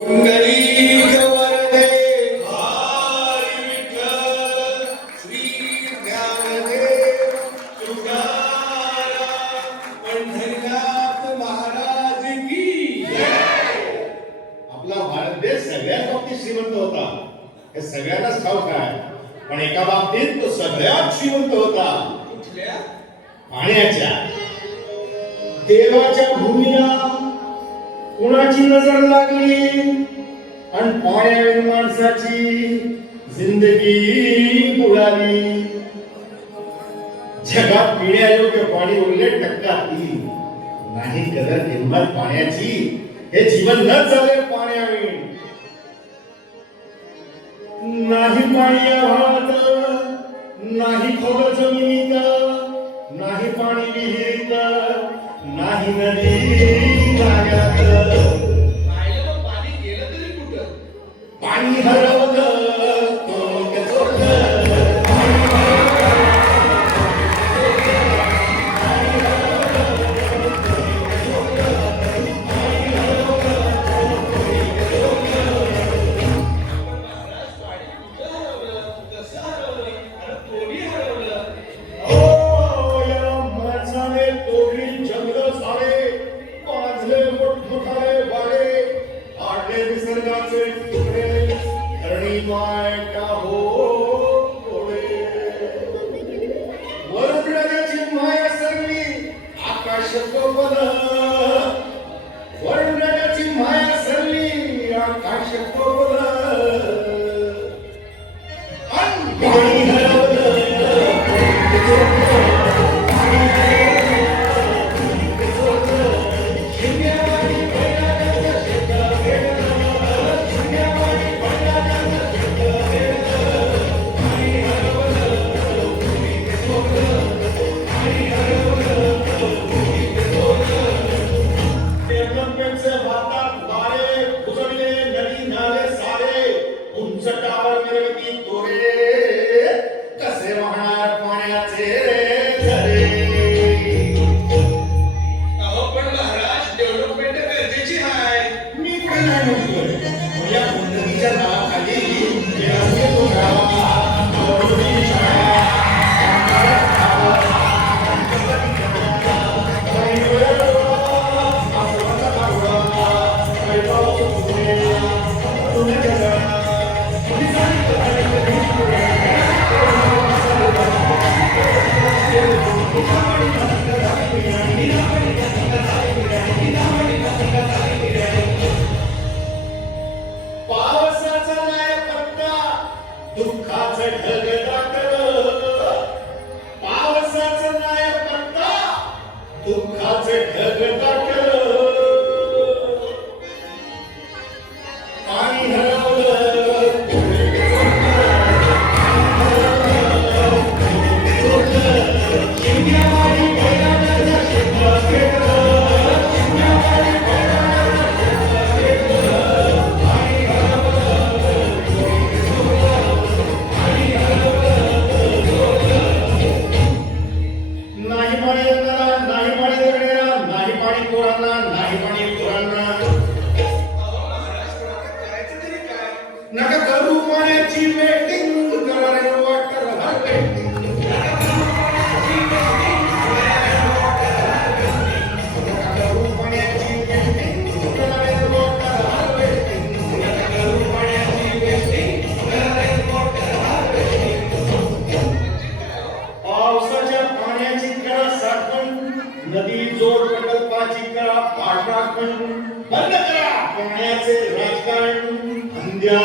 गरीब वरदे हरी विठ्ठल श्री ज्ञानदेव तुकाराम पंढरीनाथ महाराज की जय. आपला भारत देश सगळ्याच बाबतीत श्रीमंत होता हे सगळ्यांनाच ठाऊक आहे. पण एका बाबतीत तो सगळ्यात श्रीमंत होता. कुठल्या? पाण्याच्या. देवाच्या भूमीला कुणाची नजर लागली आणि पाण्यावर माणसाची जिंदगी बुडाली. जगात पिण्यायोग्य पाणी उरले टक्का ती नाही कदर किंमत पाण्याची. हे जीवन न झाले पाण्यावर. नाही पाणी आहात, नाही खोल जमिनीत, नाही पाणी विहिरीत, नाही नदी नाल्यात. पाहिलं मग पाणी गेलं तरी कुठं? पाणी हरवलं तो चोरलं. महाराज पाणी कुठं हरवलं? कसं हरवलं? आणि कोणी हरवलं? ओ या माणसाने तोडली जंगल झाले, बांधले मोठमोठाले वाडे, आडले निसर्गाचे तुकडे, धरणी माय का हो डोळे. वरून नद्याची माया सरली आकाश कोपल, वरून नद्याची माया सरली आकाश कोपल. पाणी हरवलं डेव्हलपमेंटचे भारतात वारे बुजविले नदी नाले सारे. उंच टावर निर्मिती तोरे, कसे वाहणार पाण्याचे झरे. अहो पण महाराज डेव्हलपमेंट गरजेची आहे. मी पण नाही म्हणतोय. या उन्नतीच्या नावाखाली जे रस्ते तोडावा, रोडची शाळा, पावसाचा नाही पत्ता, दुःखाचं ढग दाटलं. पावसाचा नाही पत्ता, दुःखाचं ढग दाटलं. पाणी हरवलं नाही पाणी येणारा, नाही पाणी जगणारा, नाही पाणी पोरांना, नाही पाणी पोरांना. अहो महाराज पण आता करायचं तरी काय? नका करू पाण्याची वेटिंग, करा रे वॉटर हार्वेस्टिंग. नका करू पाण्याची वेटिंग, करा रे वॉटर हार्वेस्टिंग. पावसाच्या पाण्याची करा साठवण, नदी जोड प्रकल्पाची करा पाठराखण. बंद करा पाण्याचे राजकारण, अंध्या